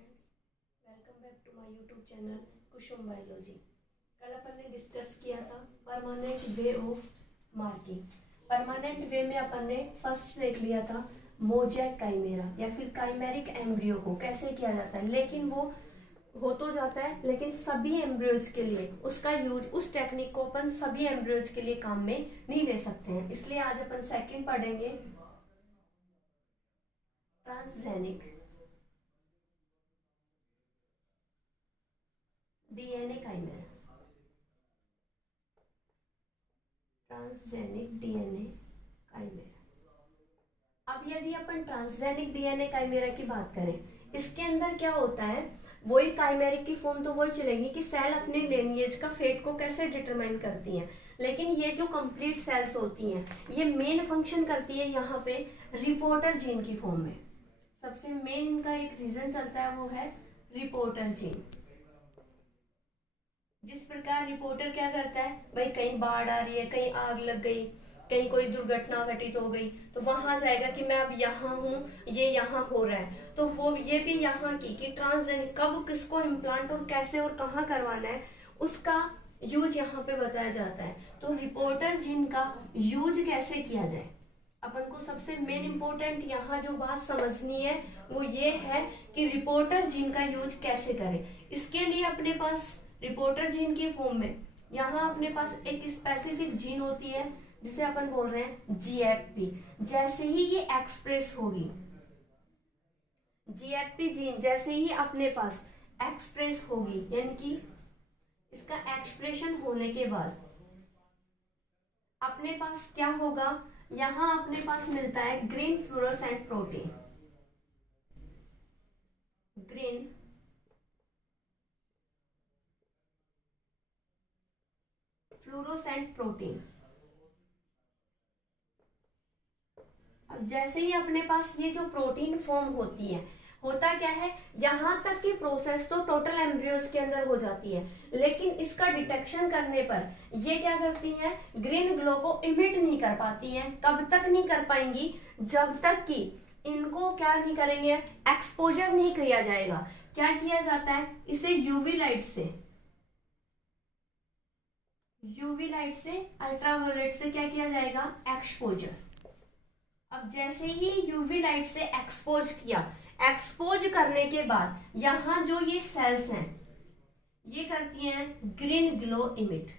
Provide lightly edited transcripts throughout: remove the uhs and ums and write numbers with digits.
Friends, welcome back to my YouTube channel Kusum biology. कल अपन ने डिस्कस किया था permanent way of marking. Permanent way में अपन ने फर्स्ट देख लिया था मोजैक काइमेरा या फिर काइमेरिक एम्ब्रियो को कैसे किया जाता है, लेकिन वो हो तो जाता है लेकिन सभी एम्ब्रियोज के लिए उसका यूज, उस टेक्निक को अपन सभी एम्ब्रियोज के लिए काम में नहीं ले सकते हैं। इसलिए आज अपन सेकंड पढ़ेंगे transgenic DNA chimera. Transgenic DNA chimera. अब यदि अपन ट्रांसजेनिक डीएनए काइमेरा की बात करें, इसके अंदर क्या होता है, वही काइमेरिक की फॉर्म तो वही चलेगी कि सेल अपने लिनिएज का फेट को कैसे डिटरमाइन करती हैं, लेकिन ये जो कंप्लीट सेल्स होती हैं ये मेन फंक्शन करती है यहाँ पे रिपोर्टर जीन की फॉर्म में। सबसे मेन इनका एक रीजन चलता है वो है रिपोर्टर जीन। जिस प्रकार रिपोर्टर क्या करता है, भाई कहीं बाढ़ आ रही है, कहीं आग लग गई, कहीं कोई दुर्घटना घटित हो गई, तो वहां जाएगा कि मैं अब यहाँ हूँ, ये यहाँ हो रहा है, तो वो ये भी यहाँ की कि ट्रांसजेनिक कब किसको इम्प्लांट और कैसे और कहाँ करवाना है उसका यूज यहाँ पे बताया जाता है। तो रिपोर्टर जीन का यूज कैसे किया जाए, अपन को सबसे मेन इंपॉर्टेंट यहाँ जो बात समझनी है वो ये है कि रिपोर्टर जीन का यूज कैसे करें। इसके लिए अपने पास रिपोर्टर जीन की फॉर्म में यहाँ अपने पास एक स्पेसिफिक जीन होती है जिसे अपन बोल रहे हैं जीएफपी। जैसे ही ये एक्सप्रेस होगी, जीएफपी जीन जैसे ही अपने पास एक्सप्रेस होगी, यानी कि इसका एक्सप्रेशन होने के बाद अपने पास क्या होगा, यहाँ अपने पास मिलता है green fluorescent protein. Green fluorescent protein. अब जैसे ही अपने पास ये जो प्रोटीन फॉर्म होती है, होता क्या है, यहां तक की प्रोसेस तो टोटल एम्ब्रियोज के अंदर हो जाती है, लेकिन इसका डिटेक्शन करने पर ये क्या करती है, ग्रीन ग्लो को इमिट नहीं कर पाती है। कब तक नहीं कर पाएंगी, जब तक कि इनको क्या नहीं करेंगे, एक्सपोजर नहीं किया जाएगा। क्या किया जाता है, इसे यूवी लाइट से अल्ट्रावायलेट से क्या किया जाएगा, एक्सपोजर। अब जैसे ही यूवी लाइट से एक्सपोज किया, एक्सपोज करने के बाद यहां जो ये सेल्स हैं ये करती हैं ग्रीन ग्लो इमिट।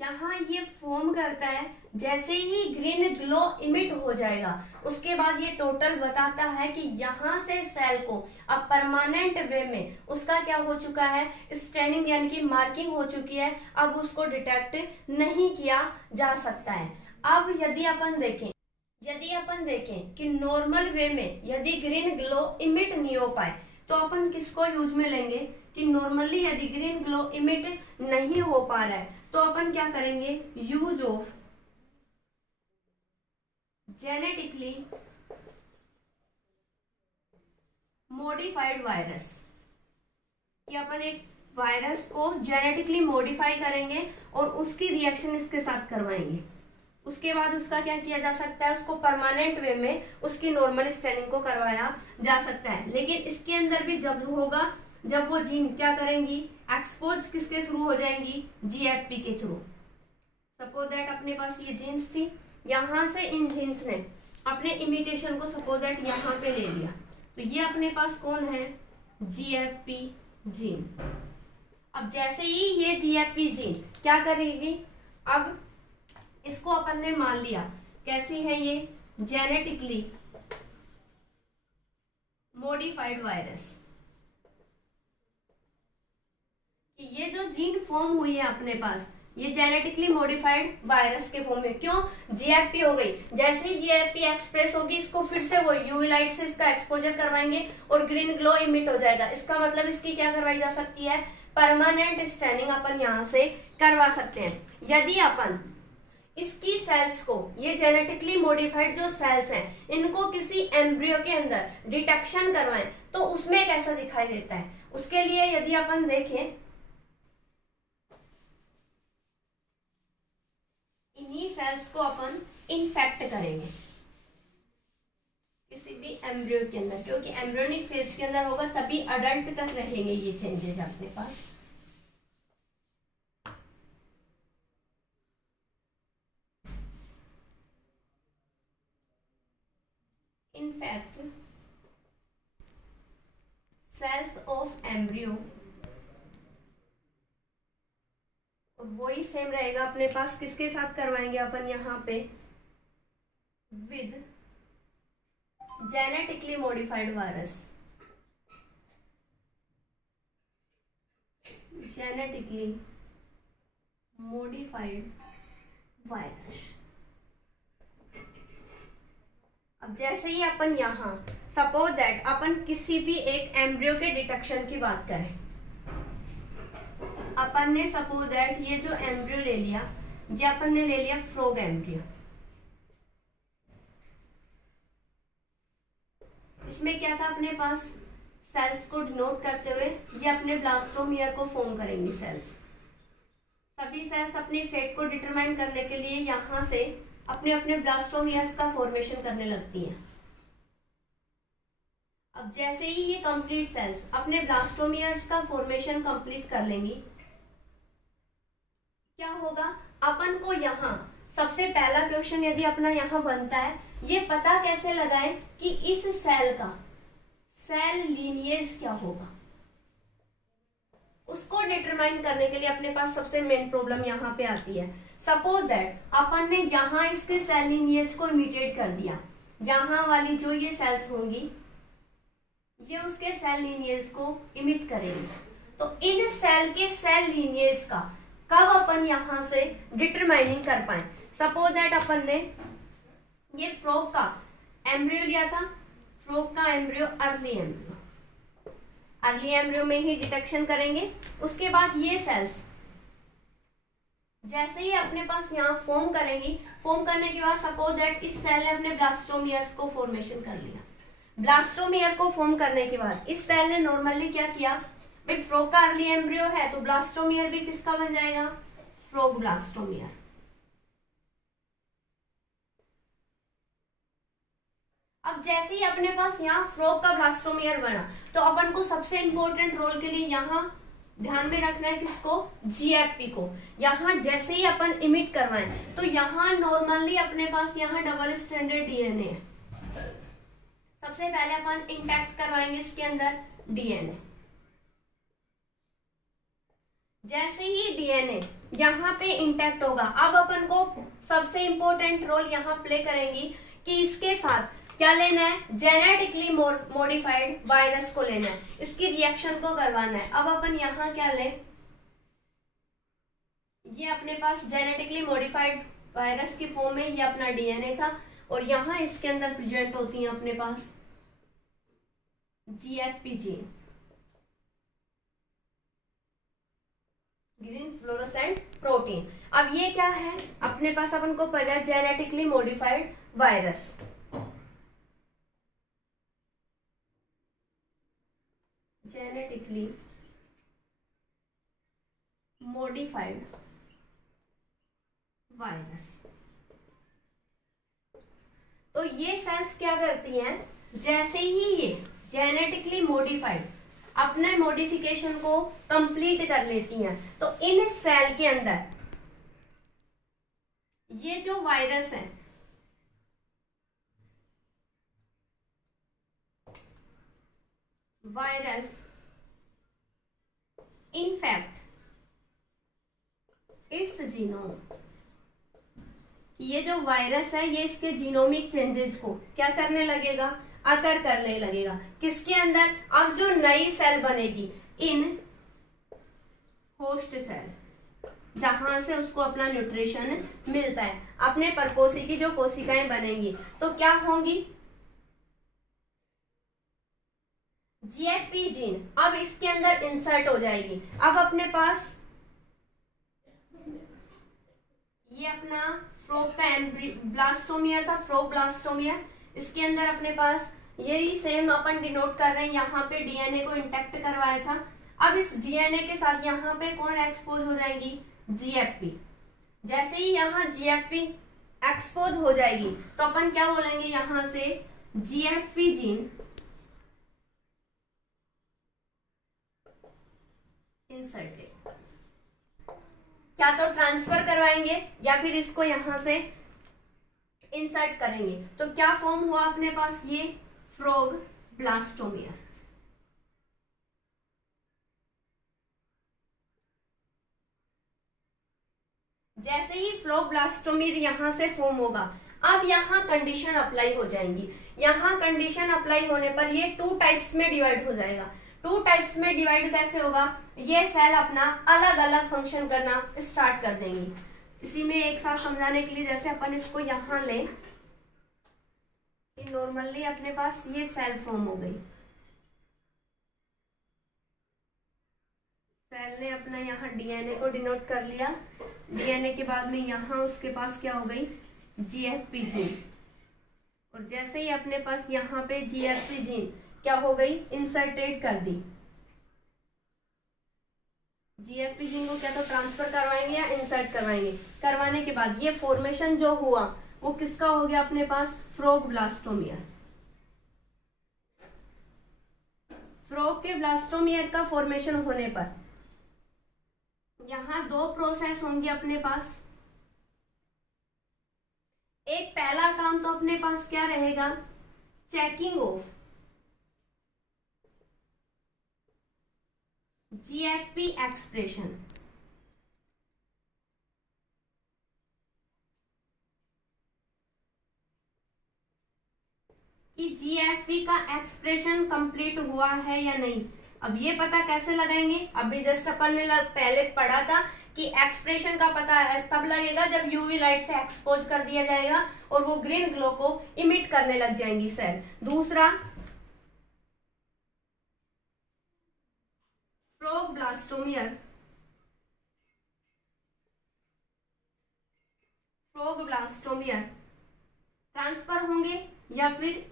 यहां ये फॉर्म करता है, जैसे ही ग्रीन ग्लो इमिट हो जाएगा उसके बाद ये टोटल बताता है कि यहां से सेल को अब परमानेंट वे में उसका क्या हो चुका है, स्टैनिंग यानी कि मार्किंग हो चुकी है, अब उसको डिटेक्ट नहीं किया जा सकता है। अब यदि अपन देखें कि नॉर्मल वे में यदि ग्रीन ग्लो इमिट नहीं हो पाए तो अपन किसको यूज में लेंगे कि नॉर्मली यदि ग्रीन ग्लो इमिट नहीं हो पा रहा है तो अपन क्या करेंगे, use of genetically modified virus, कि अपन एक वायरस को जेनेटिकली मॉडिफाई करेंगे और उसकी रिएक्शन इसके साथ करवाएंगे। उसके बाद उसका क्या किया जा सकता है, उसको परमानेंट वे में उसकी नॉर्मल स्टैनिंग को करवाया जा सकता है। लेकिन इसके अंदर भी जब होगा जब वो जीन क्या करेंगी, एक्सपोज किसके थ्रू हो जाएंगी, जीएफपी के थ्रू। सपोज दैट अपने पास ये जीन्स थी, यहां से इन जीन्स ने अपने इमिटेशन को सपोज दैट यहाँ पे ले लिया, तो ये अपने पास कौन है, जीएफपी जीन। अब जैसे ही ये जीएफपी जीन क्या करेगी, अब इसको अपन ने मान लिया कैसी है ये, जेनेटिकली मॉडिफाइड वायरस, कि ये जो जीन फॉर्म हुई है अपने पास ये जेनेटिकली मॉडिफाइड वायरस के फॉर्म में। क्यों, जीएफपी हो गई, जैसे ही जीएफपी एक्सप्रेस होगी इसको फिर से वो यूवी लाइट से इसका एक्सपोजर करवाएंगे और ग्रीन ग्लो इमिट हो जाएगा। इसका मतलब इसकी क्या करवाई जा सकती है, परमानेंट स्टैनिंग अपन यहाँ से करवा सकते हैं। यदि अपन इसकी सेल्स को, ये जेनेटिकली मॉडिफाइड जो सेल्स हैं, इनको किसी एम्ब्रियो के अंदर डिटेक्शन करवाएं तो उसमें कैसा दिखाई देता है। उसके लिए यदि अपन देखें, इन्हीं सेल्स को अपन इन्फेक्ट करेंगे। इस किसी भी एम्ब्रियो के अंदर, क्योंकि एम्ब्रियोनिक फेज के अंदर होगा तभी अडल्ट तक रहेंगे ये चेंजेस अपने पास। In fact, cells of embryo वही सेम रहेगा अपने पास, किसके साथ करवाएंगे अपन यहाँ पे, with genetically modified virus, genetically modified virus. अब जैसे ही अपन यहाँ सपोज दैट अपन किसी भी एक एम्ब्रियो के डिटेक्शन की बात करें, अपन ने सपोज दैट ये जो एम्ब्रियो ले लिया, ये अपन ने ले लिया फ्रॉग एम्ब्रियो। इसमें क्या था अपने पास, सेल्स को डिनोट करते हुए ये अपने ब्लास्टोमियर को फॉर्म करेंगी सेल्स। सभी सेल्स अपनी फेट को डिटरमाइन करने के लिए यहां से अपने अपने ब्लास्टोमियर्स का फॉर्मेशन करने लगती हैं। अब जैसे ही ये कंप्लीट सेल्स अपने ब्लास्टोमियर्स का फॉर्मेशन कंप्लीट कर लेंगी, क्या होगा, अपन को यहाँ सबसे पहला क्वेश्चन यदि अपना यहाँ बनता है, ये पता कैसे लगाएं कि इस सेल का सेल लीनिएज क्या होगा, उसको डिटरमाइन करने के लिए अपने पास सबसे मेन प्रॉब्लम यहाँ पे आती है। सपोज दैट अपन ने यहाँ इसके सेल लीनिएज को इमिटेट कर दिया, यहाँ वाली जो ये सेल्स होंगी ये उसके सेल लीनिएज को इमिट करेंगे, तो इन सेल के सेल लीनिएज का कब अपन यहां से डिटरमाइनिंग कर पाए। सपोज दैट अपन ने ये फ्रॉग का एम्ब्रियो लिया था, फ्रॉग का एम्ब्रियो अर्ली एम्ब्रियो में ही डिटेक्शन करेंगे। उसके बाद ये सेल्स जैसे ही अपने पास यहाँ फॉर्म करेंगी, फॉर्म करने के बाद सपोज दैट इस सेल ने अपने ब्लास्टोमियर्स को फॉर्मेशन कर लिया। ब्लास्टोमियर को फॉर्म करने के बाद इस सेल ने नॉर्मली क्या किया, भाई फ्रॉग का अर्ली एम्ब्रियो है तो ब्लास्टोमियर भी किसका बन जाएगा, फ्रॉग ब्लास्टोमियर। अब जैसे ही अपने पास यहाँ फ्रॉग का ब्लास्टोमियर बना, तो अपन को सबसे इंपॉर्टेंट रोल के लिए यहाँ ध्यान में रखना है किसको, जीएफपी को। यहाँ जैसे ही अपन इमिट करवाएं, तो यहाँ नॉर्मली अपने पास यहाँ डबल स्ट्रैंडेड डीएनए है। सबसे पहले अपन इंटैक्ट करवाएंगे इसके अंदर डीएनए। जैसे ही डीएनए यहाँ पे इंटैक्ट होगा, अब अपन को सबसे इंपॉर्टेंट रोल यहाँ प्ले करेंगी कि इसके साथ क्या लेना है, जेनेटिकली मॉडिफाइड वायरस को लेना है, इसकी रिएक्शन को करवाना है। अब अपन यहाँ क्या ले, ये अपने पास जेनेटिकली मॉडिफाइड वायरस की फॉर्म में ये अपना डीएनए था, और यहाँ इसके अंदर प्रेजेंट होती है अपने पास GFP gene, green fluorescent protein. अब ये क्या है, अपने पास अपन को पता है genetically modified virus. Genetically modified virus. तो ये सेल्स क्या करती हैं, जैसे ही ये जेनेटिकली मॉडिफाइड अपने मॉडिफिकेशन को कंप्लीट कर लेती हैं, तो इन सेल के अंदर ये जो वायरस है, वायरस इनफैक्ट इट्स जीनोम, ये जो वायरस है ये इसके जीनोमिक चेंजेस को क्या करने लगेगा, अकर करने लगेगा। किसके अंदर, अब जो नई सेल बनेगी इन होस्ट सेल, जहां से उसको अपना न्यूट्रिशन मिलता है, अपने परपोषी की जो कोशिकाएं बनेंगी, तो क्या होंगी, जीएफपी जीन अब इसके अंदर इंसर्ट हो जाएगी। अब अपने पास ये अपना फ्रॉग का ब्लास्टोमियर था, फ्रॉग ब्लास्टोमियर, इसके अंदर अपने पास यही सेम अपन डिनोट कर रहे हैं, यहाँ पे डीएनए को इंटैक्ट करवाया था। अब इस डीएनए के साथ यहाँ पे कौन एक्सपोज हो जाएगी, जीएफपी। जैसे ही यहाँ जीएफपी एक्सपोज हो जाएगी, तो अपन क्या बोलेंगे, यहाँ से GFP जीन इंसर्टेड, क्या तो ट्रांसफर करवाएंगे या फिर इसको यहां से इंसर्ट करेंगे। तो क्या फॉर्म हुआ अपने पास, ये फ्रॉग ब्लास्टोमियर। जैसे ही फ्लोब्लास्टोमियर यहां से फॉर्म होगा, अब यहाँ कंडीशन अप्लाई हो जाएंगी। यहाँ कंडीशन अप्लाई होने पर ये 2 टाइप्स में डिवाइड हो जाएगा। 2 टाइप्स में डिवाइड कैसे होगा, ये सेल अपना अलग अलग फंक्शन करना स्टार्ट कर देंगी। इसी में एक साथ समझाने के लिए, जैसे अपन इसको यहाँ लें, नॉर्मली अपने पास ये सेल फॉर्म हो गई। सेल ने अपना यहाँ डीएनए को डिनोट कर लिया। डीएनए के बाद में यहाँ उसके पास क्या हो गई, जीएफपी जीन। और जैसे ही अपने पास यहाँ पे जीएफपी जीन क्या हो गई, इंसर्टेड कर दी। जीएफपी जीन को क्या तो ट्रांसफर करवाएंगे या इंसर्ट करवाएंगे। करवाने के बाद ये फॉर्मेशन जो हुआ वो किसका हो गया अपने पास, फ्रॉग ब्लास्टोमियर। फ्रॉग के ब्लास्टोमियर का फॉर्मेशन होने पर यहाँ 2 प्रोसेस होंगी अपने पास। एक पहला काम तो अपने पास क्या रहेगा, चेकिंग ऑफ जीएफपी एक्सप्रेशन। कि जीएफपी का एक्सप्रेशन कंप्लीट हुआ है या नहीं। अब ये पता कैसे लगाएंगे, अभी जस्ट अपन ने पहले पढ़ा था कि एक्सप्रेशन का पता तब लगेगा जब यूवी लाइट से एक्सपोज कर दिया जाएगा और वो ग्रीन ग्लो को इमिट करने लग जाएंगी सेल। दूसरा, फ्रॉग ब्लास्टोमियर ट्रांसफर होंगे या फिर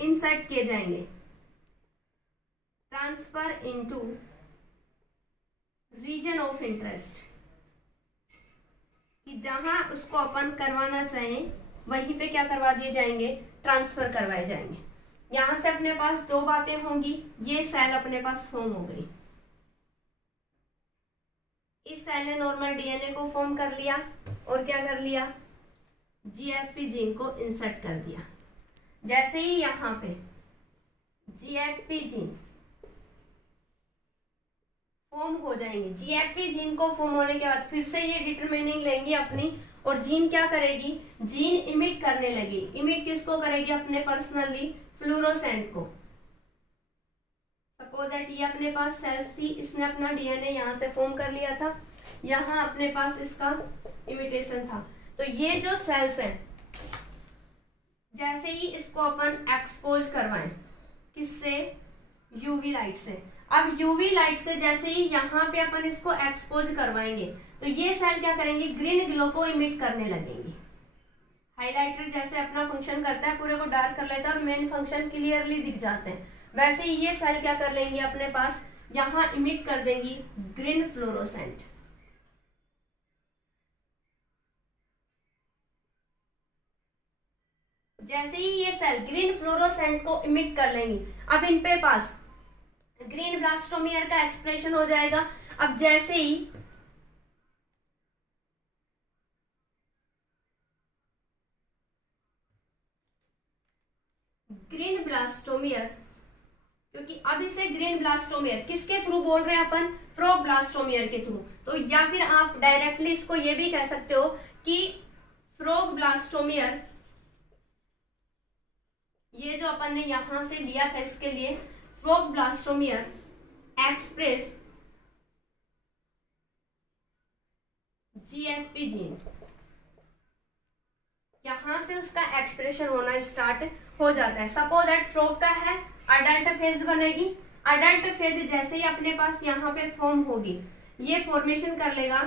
इंसर्ट किए जाएंगे। Transfer into region of interest, कि जहां उसको अपन करवाना चाहें वहीं पे क्या करवा दिए जाएंगे, ट्रांसफर करवाए जाएंगे। यहां से अपने पास 2 बातें होंगी, ये सेल अपने पास फॉर्म हो गई। इस सेल ने नॉर्मल डीएनए को फॉर्म कर लिया और क्या कर लिया, जीएफपी जीन को इंसर्ट कर दिया। जैसे ही यहाँ पे जीएफपी जीन फॉर्म हो जाएंगे, जीएफपी जीन को फॉर्म होने के बाद फिर से ये डिटरमिनिंग लेंगी अपनी, और जीन क्या करेगी, जीन इमिट करने लगी। इमिट किसको करेगी, अपने पर्सनली फ्लोरोसेंट को। सपोज दैट ये अपने पास सेल्स थी, इसने अपना डीएनए यहाँ से फॉर्म कर लिया था, यहाँ अपने पास इसका इमिटेशन था। तो ये जो सेल्स है, जैसे ही इसको अपन एक्सपोज करवाएं, किससे, यूवी लाइट से। अब यूवी लाइट से जैसे ही यहाँ पे अपन इसको एक्सपोज करवाएंगे तो ये सेल क्या करेंगे, ग्रीन ग्लो को इमिट करने लगेंगी। हाइलाइटर जैसे अपना फंक्शन करता है, पूरे को डार्क कर लेता है और मेन फंक्शन क्लियरली दिख जाते हैं, वैसे ही ये सेल क्या कर लेंगी, अपने पास यहाँ इमिट कर देंगी ग्रीन फ्लोरोसेंट। जैसे ही ये सेल ग्रीन फ्लोरोसेंट को इमिट कर लेंगी, अब इन पे पास ग्रीन ब्लास्टोमियर का एक्सप्रेशन हो जाएगा। अब जैसे ही ग्रीन ब्लास्टोमियर, क्योंकि अब इसे ग्रीन ब्लास्टोमियर किसके थ्रू बोल रहे हैं अपन, फ्रॉग ब्लास्टोमियर के थ्रू। तो या फिर आप डायरेक्टली इसको ये भी कह सकते हो कि फ्रॉग ब्लास्टोमियर, ये जो अपन ने यहां से लिया था, इसके लिए frog blastomere express GFP gene, यहां से उसका एक्सप्रेशन होना स्टार्ट हो जाता है। सपोज दैट फ्रॉग का है अडल्ट फेज बनेगी। अडल्ट फेज जैसे ही अपने पास यहाँ पे फॉर्म होगी, ये फॉर्मेशन कर लेगा